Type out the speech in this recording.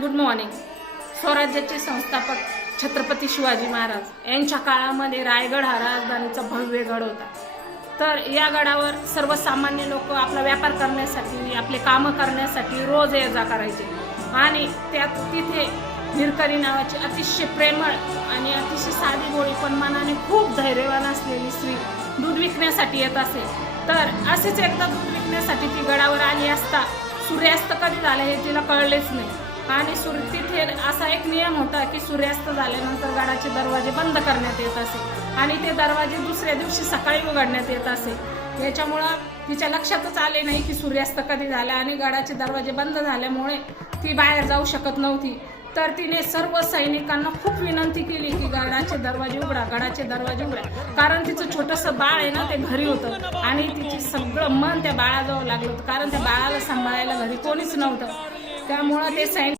Good morning. स्वराज्याचे संस्थापक छत्रपती शिवाजी महाराज यांच्या काळामध्ये रायगड हा राजधानीचा भव्य गड होता। तर या गडावर सर्वसामान्य लोक आपला व्यापार करण्यासाठी, आपले कामं करण्यासाठी रोज ये जा करायचे आणि त्यात तिथे हिरकणी नावाची अतिशय प्रेमळ आणि अतिशय साधी भोळी पण मनाने खूप धैर्यवान असलेली स्त्री दूध विकण्यासाठी येत असे। तर असेच एकदा दूध विकण्यासाठी ती गडावर आली असता सूर्यास्त कधी झाला हे तिला कळलेच नाही आणि तिथे असा एक नियम होता की सूर्यास्त झाल्यानंतर गडाचे दरवाजे बंद करण्यात येत असे आणि ते दरवाजे दुसऱ्या दिवशी सकाळी उघडण्यात येत असे। याच्यामुळं तिच्या लक्षातच आले नाही की सूर्यास्त कधी झाला आणि गडाचे दरवाजे बंद झाल्यामुळे ती बाहेर जाऊ शकत नव्हती। तर तिने सर्व सैनिकांना खूप विनंती केली की गडाचे दरवाजे उघडा, गडाचे दरवाजे उघडा, कारण तिचं छोटंसं बाळ आहे ना ते घरी होतं आणि तिचे सगळं मन त्या बाळाजवळ लागलं होतं, कारण त्या बाळाला सांभाळायला घरी कोणीच नव्हतं। त्यामुळं ते सैनिक